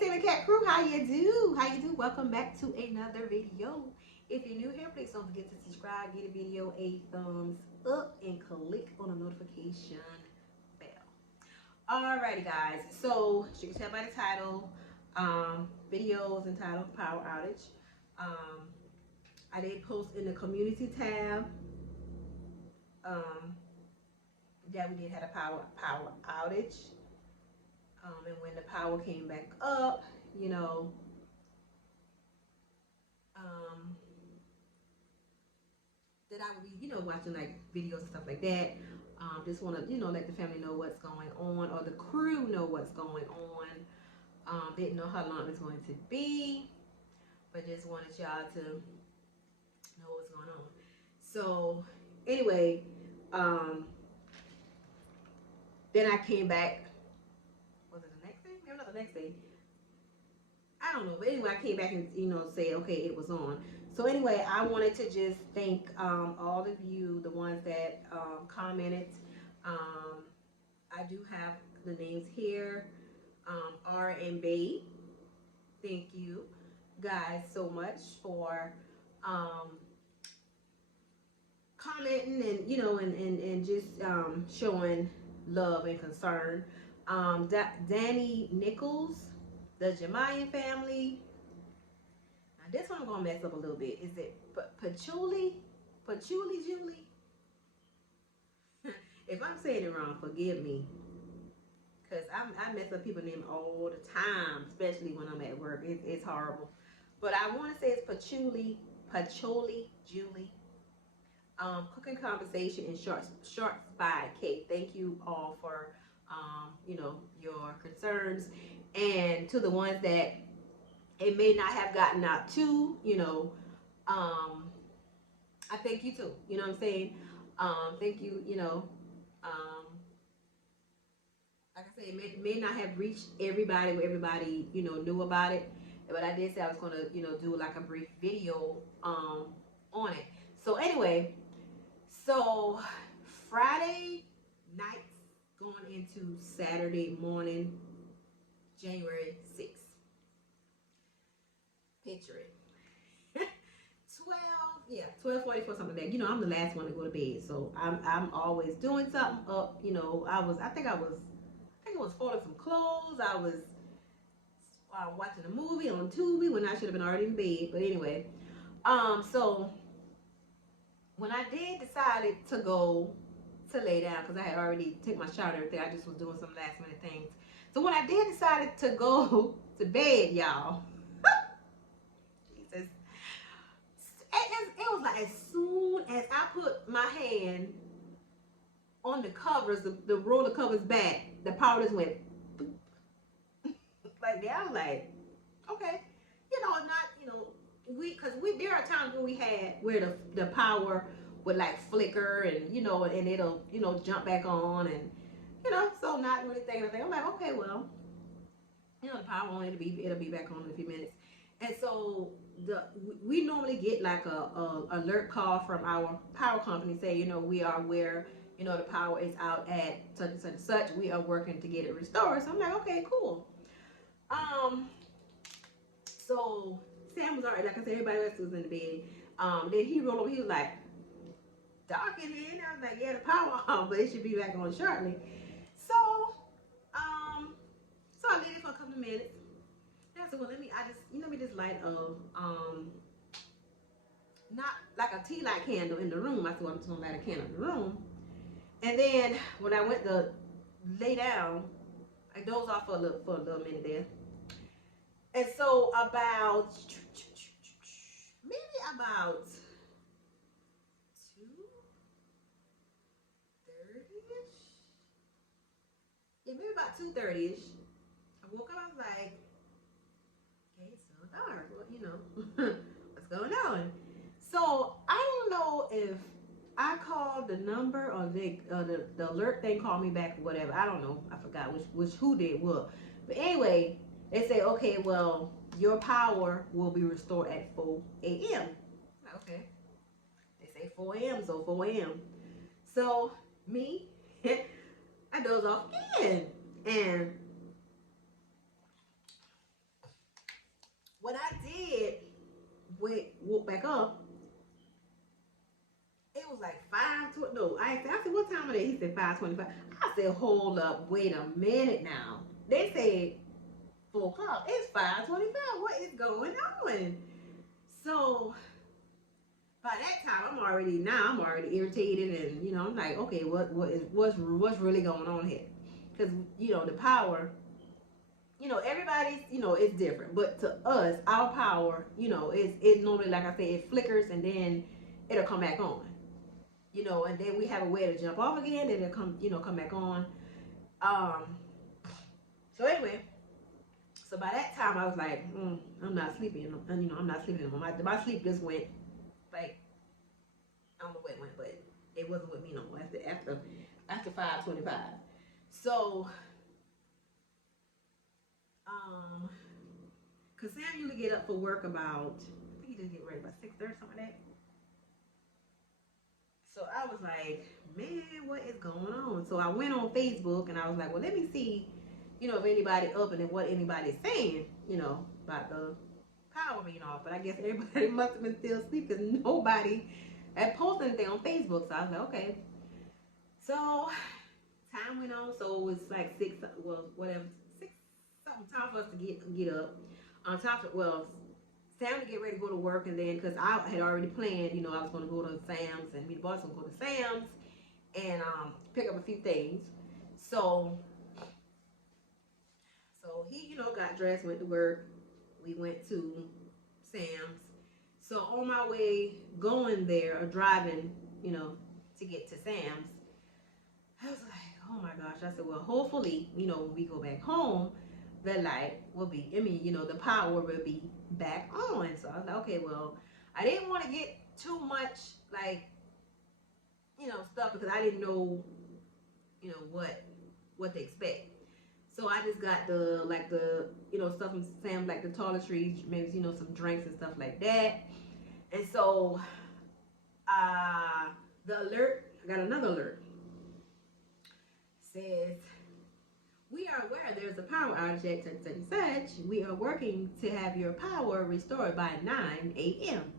Saving Cat Crew, how you do? How you do? Welcome back to another video. If you're new here, please don't forget to subscribe, give the video a thumbs up, and click on the notification bell. Alrighty, guys. So, as you can tell by the title, videos entitled Power Outage. I did post in the community tab that we did had a power outage. And when the power came back up, you know, that I would be, watching like videos and stuff like that. Just want to, let the family know what's going on, or the crew know what's going on. Didn't know how long it's going to be, but just wanted y'all to know what's going on. So anyway, then I came back. Was it the next day? Maybe not the next day. I don't know, but anyway, I came back and said okay, it was on. So anyway, I wanted to just thank all of you, the ones that commented. I do have the names here. R and B. Thank you guys so much for commenting and just showing love and concern. Danny Nichols, the Jemian family. Now this one I'm gonna mess up a little bit. Is it Patchouli? Patchouli Julie? If I'm saying it wrong, forgive me. Cause I mess up people's name all the time, especially when I'm at work. It's horrible. But I want to say it's Patchouli Julie. Cooking Conversation and Shorts by Kate. Thank you all for your concerns, and to the ones that it may not have gotten out to, I thank you too. You know what I'm saying? Thank you. Like I said, it may not have reached everybody where everybody knew about it, but I did say I was gonna do like a brief video on it. So anyway, so Friday night going into Saturday morning, January 6th. Picture it. 12:44, something like that. I'm the last one to go to bed, so I'm always doing something up. I think it was folding some clothes. I was watching a movie on Tubi when I should have been already in bed. But anyway, so when I did decided to go to lay down, because I had already taken my shower and everything, I just was doing some last minute things. So when I did decided to go to bed, y'all, Jesus, it was like as soon as I put my hand on the covers, the roll of covers back, the power just went like that. I was like, okay, because there are times where the power would like flicker and and it'll jump back on, and so not really thinking anything. I'm like, okay, well, the power on, it'll be back on in a few minutes. And so we normally get like a alert call from our power company say, we are where the power is out at such and such and such. We are working to get it restored. So I'm like, okay, cool. So Sam was already, like I said, everybody else was in the bed. Then he rolled over, he was like, dark in here. And I was like, yeah, the power off, but it should be back on shortly. So I laid it for a couple of minutes. And I said, well, let me just light not like a tea light candle in the room. I said, well, I'm just gonna light a candle in the room. And then when I went to lay down, I dozed off for a little minute there. And so maybe about 2:30ish. Yeah, maybe about 2:30ish. I woke up, I was like, okay, it's still dark. Well, what's going on? So I don't know if I called the number or the alert thing called me back or whatever. I don't know. I forgot who did what. But anyway, they say, okay, well, your power will be restored at 4 a.m. Okay. They say 4 a.m., so 4 a.m. So me, I doze off again. And woke back up, it was like 5:20. No, I said, what time of day? He said 5:25. I said, hold up, wait a minute now. They said 4 o'clock. It's 5:25. What is going on? So by that time, I'm already irritated, and I'm like, okay, what's really going on here? Because the power, everybody's, it's different, but to us, our power, it normally, like I said, it flickers and then it'll come back on, and then we have a way to jump off again, then it'll come back on. So anyway, so by that time I was like, I'm not sleeping, I'm not sleeping anymore. My sleep just went like, I don't know where it went, but it wasn't with me no more after 5:25. So cause Sam usually get up for work about, I think he just get ready about 6:30, something like that. So I was like, man, what is going on? So I went on Facebook and I was like, well, let me see, if anybody up and what anybody's saying, about the power being off. But I guess everybody must have been still asleep because nobody had posted anything on Facebook. So I was like, okay. So time went on. So it was like 6, well, whatever, 6 something, time for us to get up. On top of, well, Sam to get ready to go to work, and then because I had already planned, I was going to go to Sam's, and me and the boss going to go to Sam's and pick up a few things. So he, got dressed, went to work. We went to Sam's. So on my way going there or driving, to get to Sam's, I was like, oh my gosh. I said, well, hopefully, when we go back home, the light will be, the power will be back on. So I was like, okay, well, I didn't want to get too much, like, stuff because I didn't know, what to expect. So I just got the stuff from Sam, like the toiletries, maybe, some drinks and stuff like that. And so, the alert, I got another alert. Says, we are aware there's a power outage at such and such. We are working to have your power restored by 9 a.m.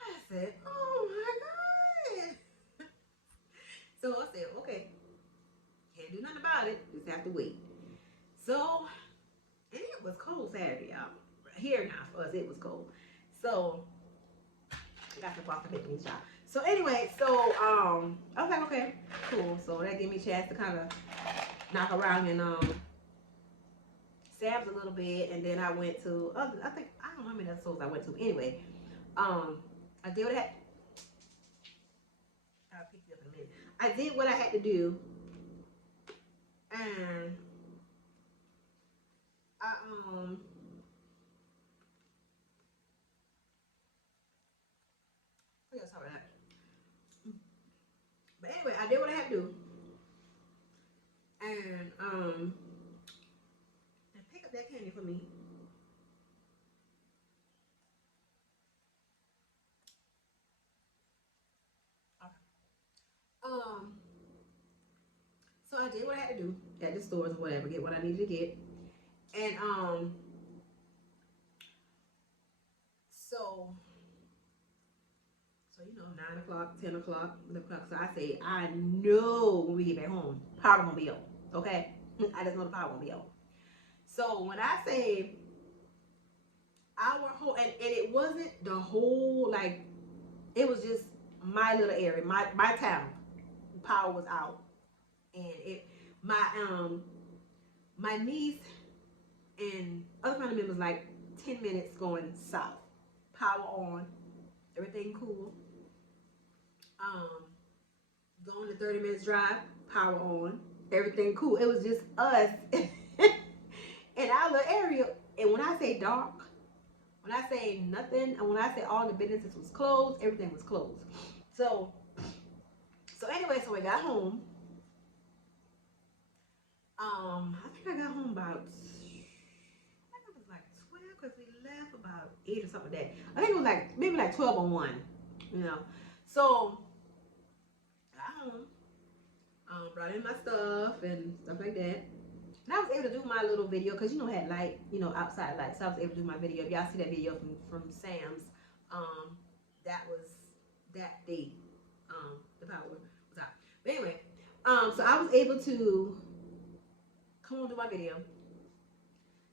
I said, oh my God. So I said, okay, can't do nothing about it. Just have to wait. So, and it was cold Saturday, y'all. Here now for us, it was cold. So, I got the box of these, y'all. So anyway, so I was like, okay, cool. So that gave me a chance to kind of knock around in Sam's a little bit, and then I went to I don't know how many other stores I went to. Anyway, I did what I had. I'll pick you up in a minute. I did what I had to do, and I yeah, sorry that. But anyway, I did what I had to do, and pick up that candy for me. Um, so I did what I had to do at the stores or whatever, get what I needed to get, and so 9 o'clock, 10 o'clock, 11 o'clock. So I say I know when we get back home, power gonna be on. Okay, I just know the power gonna be on. So when I say our whole, and it wasn't the whole, like, it was just my little area, my town. Power was out, and my niece and other family members like 10 minutes going south. Power on, everything cool. Going to 30 minutes drive, power on, everything cool. It was just us in our little area. And when I say dark, when I say nothing, and when I say all the businesses was closed, everything was closed. So anyway, so we got home. I think I got home about, I think it was like 12 because we left about 8 or something like that. I think it was like maybe like 12 or 1, So got home, brought in my stuff and stuff like that. And I was able to do my little video because, I had light, outside light. So I was able to do my video. If y'all see that video from Sam's, Um, that was that day. The power was out. But anyway, so I was able to come on do my video.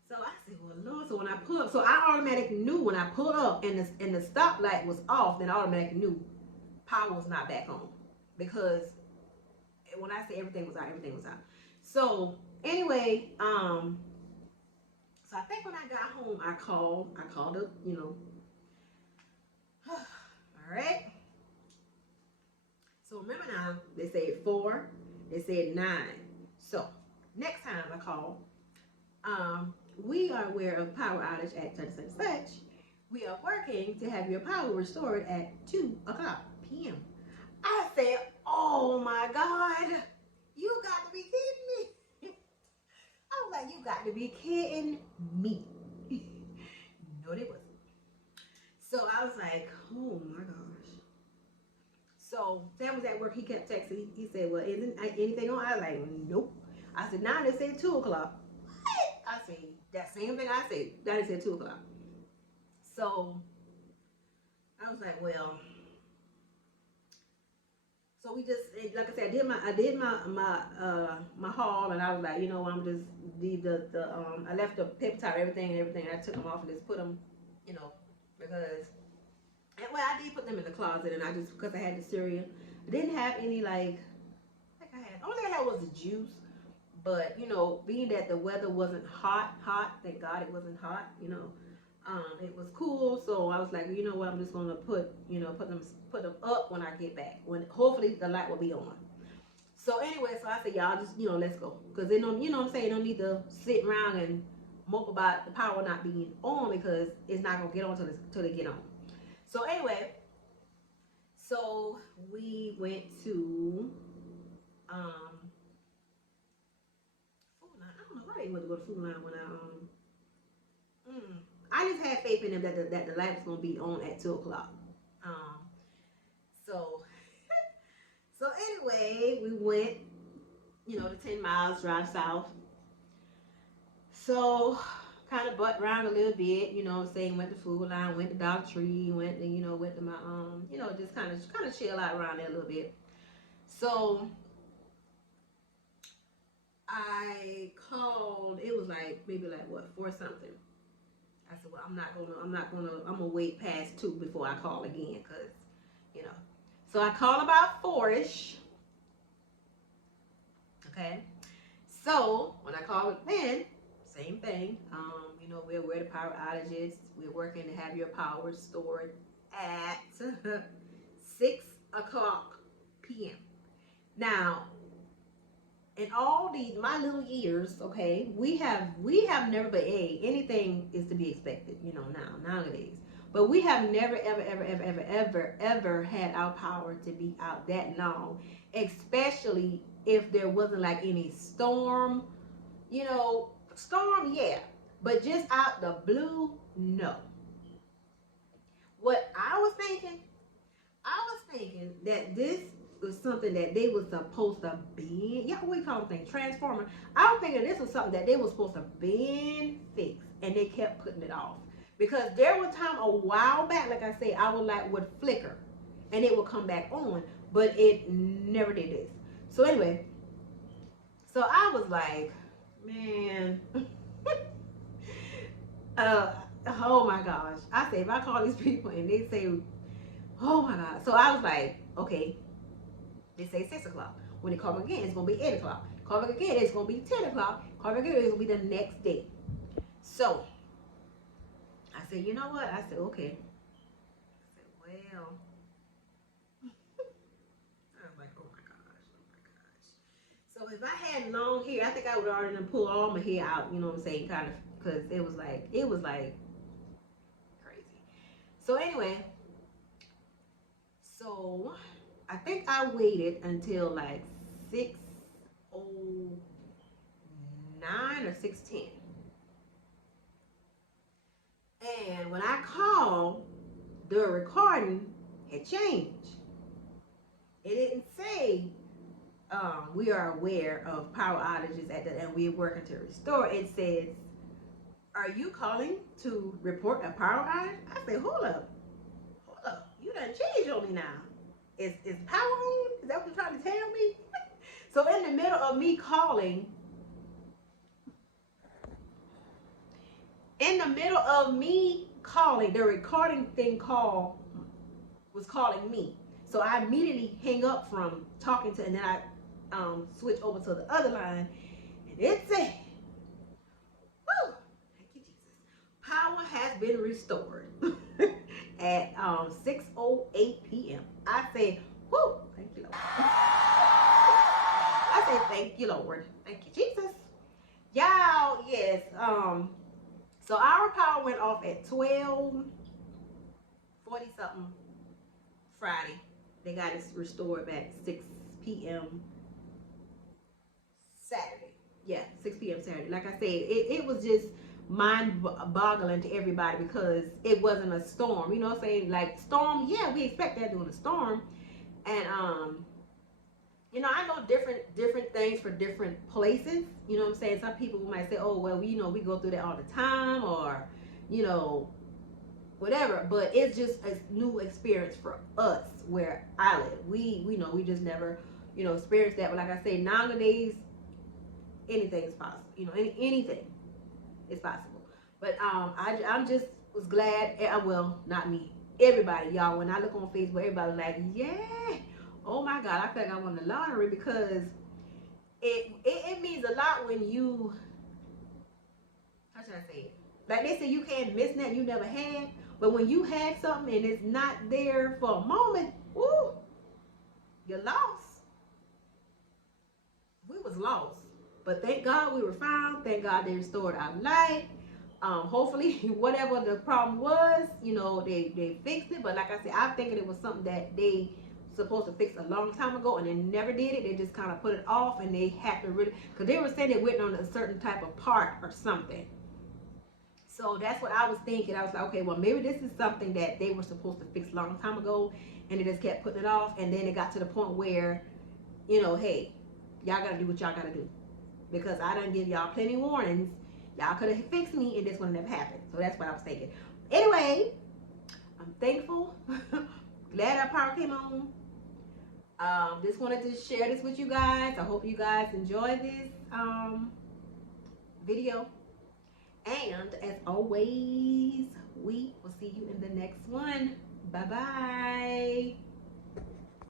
So I said, well, Lord. So when I pulled up, so I automatically knew when I pulled up and the stoplight was off, then I automatically knew power was not back on, because when I say everything was out, everything was out. So anyway, so I think when I got home, I called up, all right. So remember now, they said 4, they said 9. So next time I call, we are aware of power outage at such and such. We are working to have your power restored at 2 o'clock p.m. I said, oh my God, you got to be kidding me. I was like, you got to be kidding me. No, they wasn't. So I was like, oh my gosh. So Sam was at work. He kept texting. He said, well, isn't anything on? I was like, nope. I said, now they said 2 o'clock. What? I said, that same thing I said. Now they said 2 o'clock. So I was like, well. So we just, like I said, I did my haul, and I was like, you know, I'm just leave I left the paper towel, everything. I took them off and just put them, because. And well, I did put them in the closet, and I just, because I had the cereal, I didn't have any only thing I had was the juice. But being that the weather wasn't hot, thank God it wasn't hot. It was cool, so I was like, you know what, I'm just gonna put them up when I get back. When hopefully the light will be on. So anyway, so I said, y'all just let's go, because they don't, what I'm saying, don't need to sit around and mope about the power not being on, because it's not gonna get on till they get on. So anyway, so we went to Food Line. I don't know why they went to go to Food Line when I just had faith in them that the light was gonna be on at 2 o'clock. So so anyway, we went, the 10 miles drive south. So kind of butt around a little bit, saying, went to Food Line, went to Dollar Tree, went to my just kind of chill out around there a little bit. So I called. It was maybe 4 something. I said, well, I'm gonna wait past 2 before I call again, because So I called about 4ish. Okay. So when I called then, same thing. We're aware of the power outages. We're working to have your power stored at 6 o'clock p.m. Now, in all my little years, okay, we have never, but anything is to be expected, nowadays. But we have never, ever had our power to be out that long, especially if there wasn't any storm, storm, yeah. But just out the blue, no. What I was thinking that this was something that they was supposed to be, we call them things, transformer. I was thinking this was something that they were supposed to be fixed, and they kept putting it off. Because there was time a while back, like I say, I would flicker, and it would come back on, but it never did this. So anyway, so I was like, man. Oh my gosh. I say, if I call these people and they say, oh my God. So I was like, okay, they say 6 o'clock. When they call me again, it's going to be 8 o'clock. Call me again, it's going to be 10 o'clock. Call me again, it's going to be the next day. So I said, you know what? I said, okay. I said, well. I was like, oh my gosh. So if I had long hair, I think I would already pull all my hair out, you know what I'm saying? Kind of, because it was like crazy. So anyway, so I think I waited until 6:09 or 6:10. And when I called, the recording had changed. It didn't say we are aware of power outages and we're working to restore. It says, are you calling to report a power outage? I said, hold up. You done changed on me now. Is power on? Is that what you're trying to tell me? So in the middle of me calling, the recording thing was calling me. So I immediately hang up from talking to, and then I switch over to the other line, and it said, "Woo, thank you, Jesus. Power has been restored at 6:08 p.m." I say, "Woo, thank you, Lord." I say, "Thank you, Lord. Thank you, Jesus." Y'all, yes. So our power went off at 12:40 something Friday. They got it restored back 6 p.m. Saturday. Yeah, 6 p.m. Saturday. Like I said, it was just mind-boggling to everybody because it wasn't a storm. You know what I'm saying? Like storm, yeah, we expect that during a storm. And you know, I know different things for different places. You know what I'm saying? Some people might say, "Oh, well, we go through that all the time," or you know, whatever. But it's just a new experience for us where I live. We know we just never experienced that. But like I say, nowadays anything is possible. You know, anything is possible. But I'm just was glad. Well, not me. Everybody, y'all. When I look on Facebook, everybody was like, "Yeah, oh my God, I feel like I won the lottery," because it means a lot when you, how should I say it? Like they say, you can't miss that you never had. But when you had something and it's not there for a moment, woo, you're lost. We was lost. But thank God we were found. Thank God they restored our life. Hopefully, whatever the problem was, they fixed it. But like I said, I'm thinking it was something that they supposed to fix a long time ago, and they never did it. They just kind of put it off, and they had to really, because they were saying they went on a certain type of part or something. So that's what I was thinking. I was like, okay, well, maybe this is something that they were supposed to fix a long time ago, and they just kept putting it off. And then it got to the point where, hey, y'all got to do what y'all got to do. Because I done give y'all plenty warnings. Y'all could have fixed me, and this would have never happened. So that's what I was thinking. Anyway, I'm thankful. Glad our power came on. Just wanted to share this with you guys. I hope you guys enjoy this video. And as always, we will see you in the next one. Bye-bye.